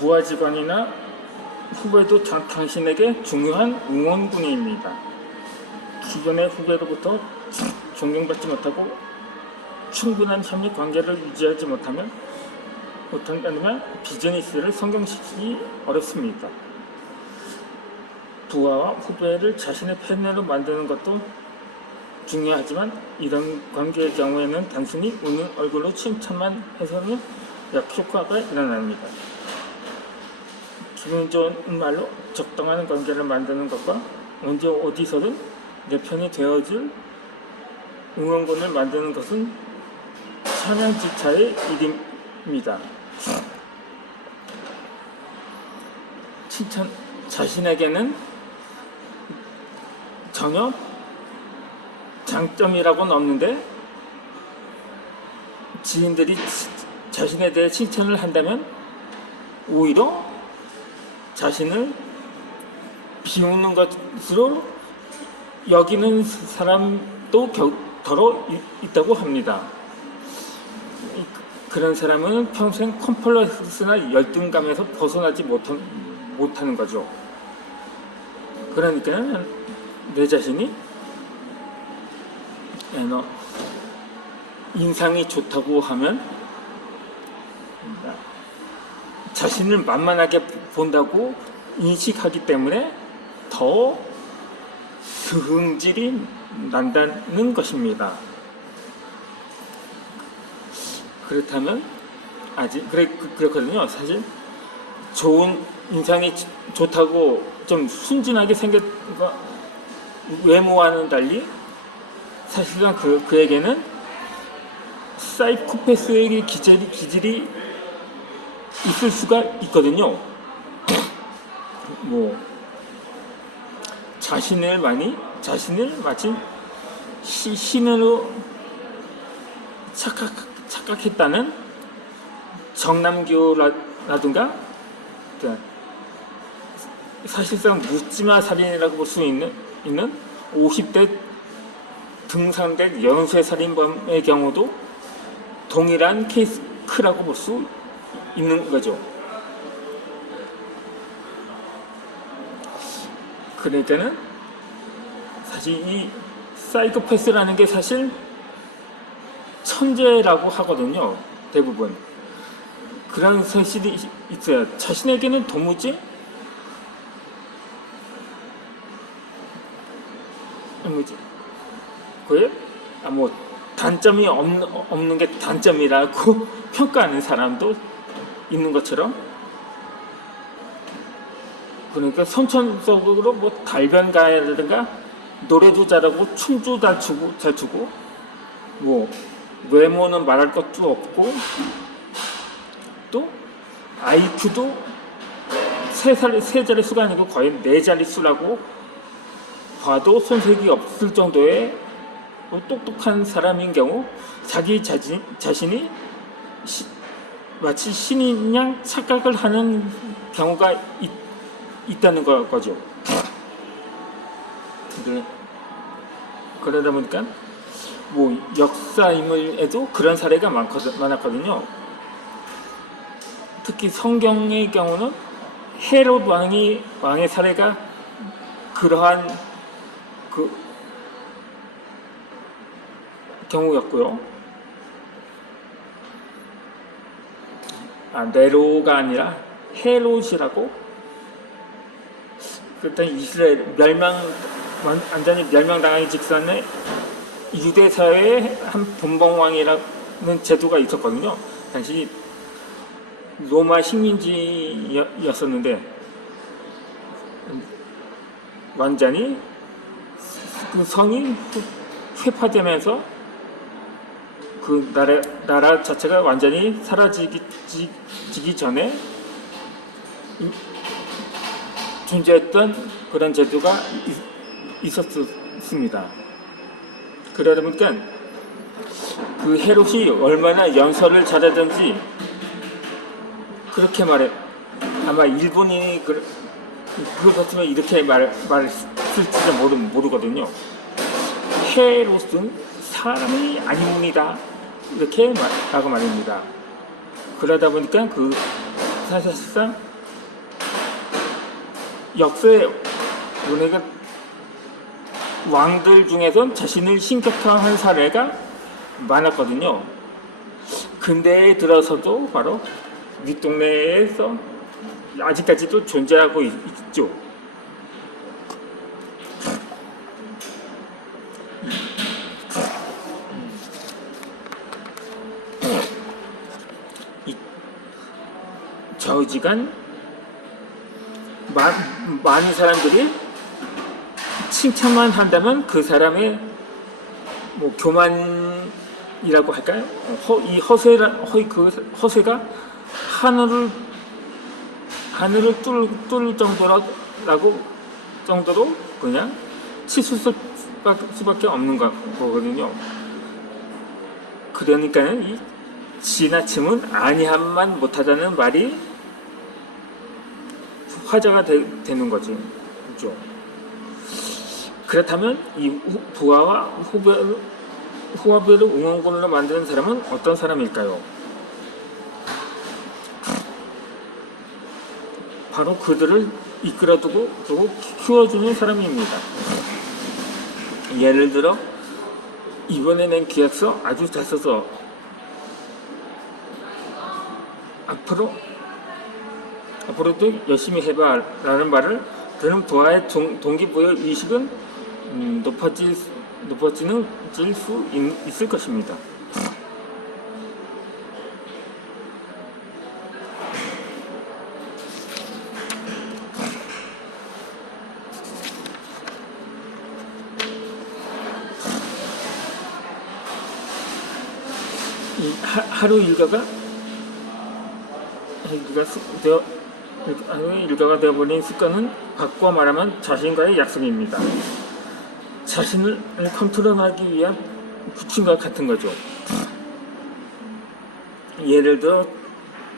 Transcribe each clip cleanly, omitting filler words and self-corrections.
부하 직원이나 후배도 당신에게 중요한 응원군입니다. 기존의 후배로부터 존경받지 못하고 충분한 협력 관계를 유지하지 못한다면 비즈니스를 성공시키기 어렵습니다. 부하와 후배를 자신의 팬으로 만드는 것도 중요하지만 이런 관계의 경우에는 단순히 웃는 얼굴로 칭찬만 해서는 역효과가 일어납니다. 기분 좋은 말로 적당한 관계를 만드는 것과 언제 어디서든 내 편이 되어줄 응원군을 만드는 것은 천양지차의 일입니다. 칭찬 자신에게는 전혀 장점이라고는 없는데 지인들이 자신에 대해 칭찬을 한다면 오히려 자신을 비웃는 것으로 여기는 사람도 더러 있다고 합니다. 그런 사람은 평생 컴플렉스나 열등감에서 벗어나지 못하는 거죠. 그러니까 내 자신이 인상이 좋다고 하면 자신을 만만하게 본다고 인식하기 때문에 더 승질이 난다는 것입니다. 그렇다면 그렇거든요. 사실 좋은 인상이 좋다고 좀 순진하게 생긴 외모와는 달리 사실상 그에게는 사이코패스의 기질이 있을 수가 있거든요. 자신을 마치 신으로 착각했다는 정남규라든가 사실상 묻지마 살인이라고 볼 수 있는 50대 등산된 연쇄살인범의 경우도 동일한 케이스라고 볼 수 있는 거죠. 그러니까는 사실 이 사이코패스라는 게 사실 천재라고 하거든요. 대부분 그런 사실이 있어요. 자신에게는 도무지 단점이 없는 게 단점이라고 평가하는 사람도 있는 것처럼, 그러니까 선천적으로 달변가라든가 노래도 잘하고 춤도 잘 추고 외모는 말할 것도 없고 또 IQ도 세 자릿수가 아니고 거의 4자릿수라고 봐도 손색이 없을 정도의 똑똑한 사람인 경우 자기 자신이 마치 신인 양 착각을 하는 경우가 있다는 거죠. 그러다 보니까 역사 인물에도 그런 사례가 많았거든요. 특히 성경의 경우는 헤롯 왕의 사례가 그러한 경우였고요. 네로가 아니라 헤롯이라고, 그때 이스라엘 완전히 멸망당하기 직전에 유대 사회에 한 분봉왕이라는 제도가 있었거든요. 당시 로마 식민지였었는데 완전히 그 성이 회파되면서 그 나라 자체가 완전히 사라지기 전에 존재했던 그런 제도가 있었습니다. 그러다 보니까 그 헤롯이 얼마나 연설을 잘하든지 그렇게 아마 일본인이 그거 같으면 이렇게 말했을지도 모르거든요. 헤롯은 사람이 아닙니다. 이렇게 라고 말입니다. 그러다 보니까 사실상 역사에 우리가 왕들 중에선 자신을 신격화한 사례가 많았거든요. 근대에 들어서도 바로 윗동네에서 아직까지도 존재하고 있죠. 좌우지간 많은 사람들이 칭찬만 한다면 그 사람의 뭐 교만이라고 할까요? 이 허세가 하늘을 뚫을 정도로 그냥 치솟을 수밖에 없는 거거든요. 그러니까는 이 지나침은 아니함만 못하다는 말이 화제가 되는 거지. 그렇죠? 그렇다면 이 부하와 후배를 응원군으로 만드는 사람은 어떤 사람일까요? 바로 그들을 이끌어두고 키워주는 사람입니다. 예를 들어 이번에 낸 계약서 아주 잘 써서 앞으로도 열심히 해봐 라는 말을 들은 부하의 동기부여 의식은 높아질 수 있을 것입니다. 하루 일과가 되어버린 습관은 바꿔 말하면 자신과의 약속입니다. 자신을 컨트롤하기 위한 부침과 같은 거죠. 예를 들어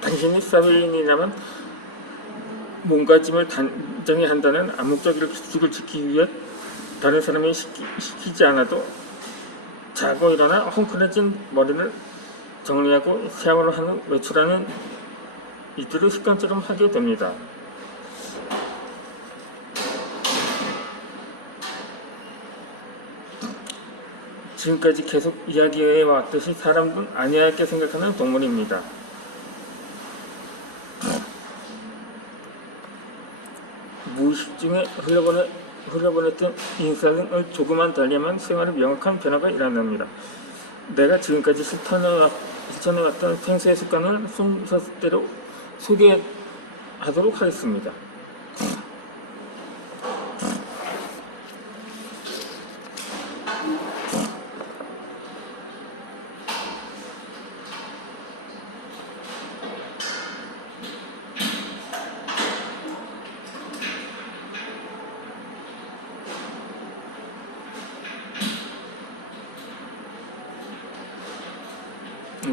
당신이 사회인이라면 몸가짐을 단정히 한다는 암묵적인 규칙을 지키기 위해 다른 사람이 시키지 않아도 자고 일어나 헝클어진 머리를 정리하고 샤워를 하는 외출하는 이들을 습관처럼 하게 됩니다. 지금까지 계속 이야기해 왔듯이 사람은 안이하게 생각하는 동물입니다. 무의식 중에 흘려보냈던 인상을 조금만 달리하면 생활에 명확한 변화가 일어납니다. 내가 지금까지 실천해왔던 평소의 습관을 순서대로 소개하도록 하겠습니다.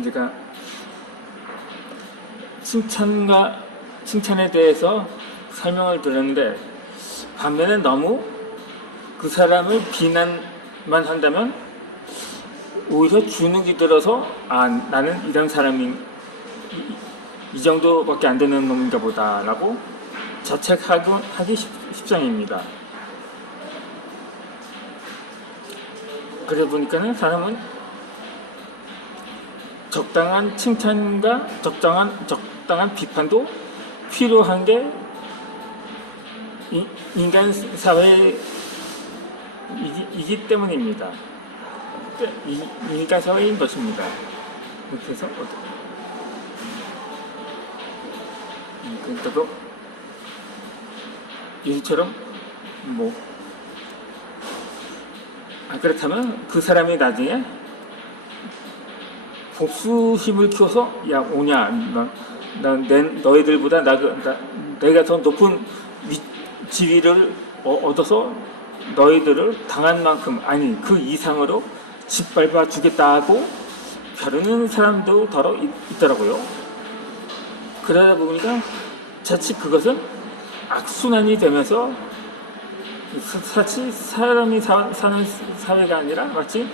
제가 칭찬에 대해서 설명을 드렸는데 반면에 너무 그 사람을 비난만 한다면 오히려 주눅이 들어서 나는 이런 사람이 이 정도밖에 안 되는 놈인가 보다 라고 자책하기 십상입니다. 그래 보니까는 사람은 적당한 칭찬과 적당한 비판도 필요한 게 인간 사회이기 때문입니다. 인간 사회인 것입니다. 그래서 그때도 유희처럼 그렇다면 그 사람이 나중에 복수심을 키워서 야 오냐 너희들보다 내가 더 높은 지위를 얻어서 너희들을 당한 만큼 아니 그 이상으로 짓밟아 주겠다고 벼르는 사람도 더러 있더라고요. 그러다 보니까 자칫 그것은 악순환이 되면서 사실 사람이 사는 사회가 아니라 마치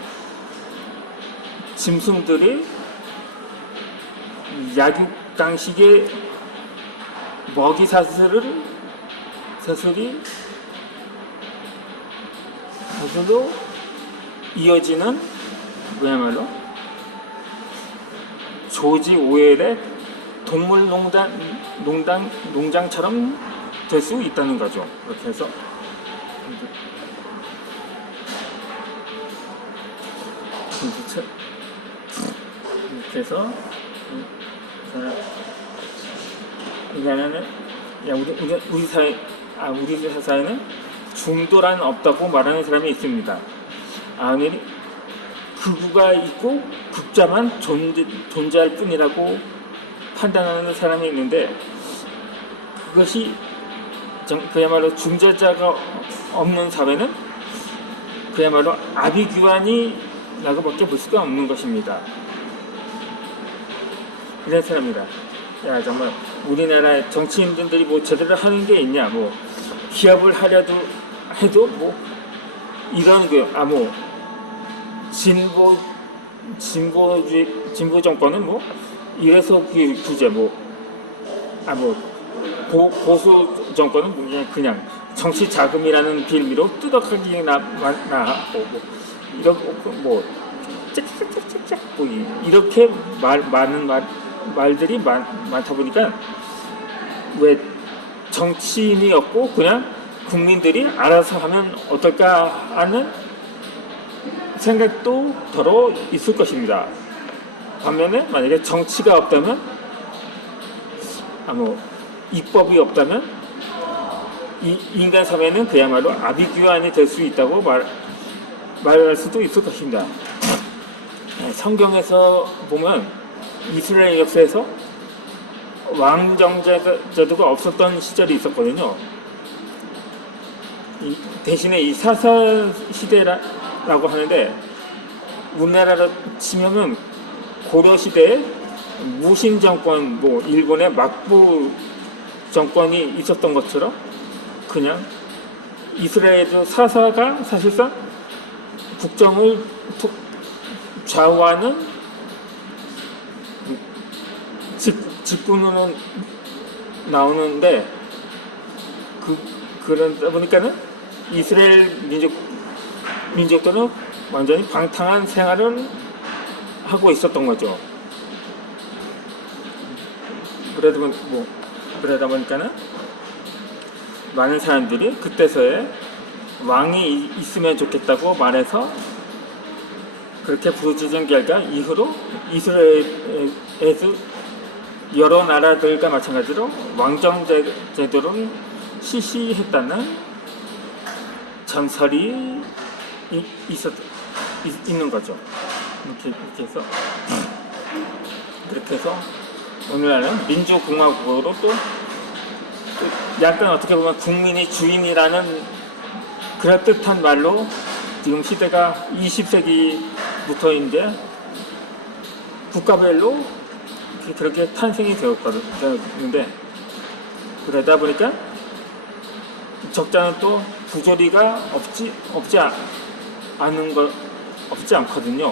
짐승들이 약육강식의 먹이 사슬을 서술로 이어지는 그야말로 조지 오웰의 동물 농장처럼 될 수 있다는 거죠. 이렇게 해서 이렇게 해서 이거는 우리 사회는 중도란 없다고 말하는 사람이 있습니다. 아니 극우가 있고 극자만 존재할 뿐이라고 판단하는 사람이 있는데, 그것이 그야말로 중재자가 없는 사회는 그야말로 아비규환이라고밖에 볼 수가 없는 것입니다. 이런 사람이다. 야, 정말 우리나라 정치인들이 뭐 제대로 하는 게 있냐, 뭐 기업을 하려도 해도 뭐 이런 진보 정권은 뭐 이래서 규제 보수 정권은 그냥 정치 자금이라는 빌미로 뜯어가기나 하고 짝짝짝짝짝 이렇게 많은 말들이 많다 보니까 왜 정치인이 없고 그냥 국민들이 알아서 하면 어떨까 하는 생각도 더러 있을 것입니다. 반면에 만약에 정치가 없다면, 입법이 없다면 이 인간 사회는 그야말로 아비규환이 될 수 있다고 말할 수도 있을 것입니다. 성경에서 보면 이스라엘 역사에서 왕정제도가 없었던 시절이 있었거든요. 대신에 이 사사 시대라고 하는데, 우리나라로 치면은 고려 시대에 무신 정권, 일본의 막부 정권이 있었던 것처럼 그냥 이스라엘도 사사가 사실상 국정을 좌우하는 직군으로 나오는데, 그러다 보니까는 이스라엘 민족들은 완전히 방탕한 생활을 하고 있었던 거죠. 그러다 보니까는 많은 사람들이 그때서야 왕이 있으면 좋겠다고 말해서 그렇게 부르짖은 결과 이후로 이스라엘에서 여러 나라들과 마찬가지로 왕정 제도를 실시했다는 전설이 있는 거죠. 그렇게 해서 오늘날은 민주공화국으로 또 약간 어떻게 보면 국민이 주인이라는 그럴듯한 말로 지금 시대가 20세기부터인데 국가별로 그렇게 탄생이 되었는데, 그러다 보니까 적자는 또 부조리가 없지 않거든요.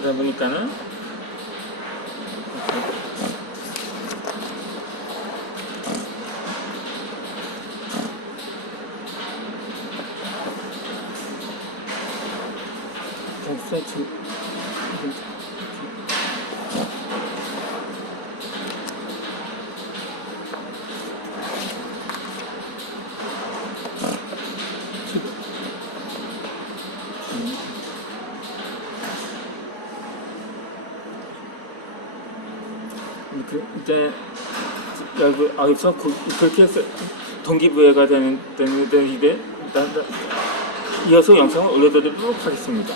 그러다 보니까는 이제 여기서 그렇게 해서 동기부여가 되는데 이제 이어서 영상을 올려드리도록 하겠습니다.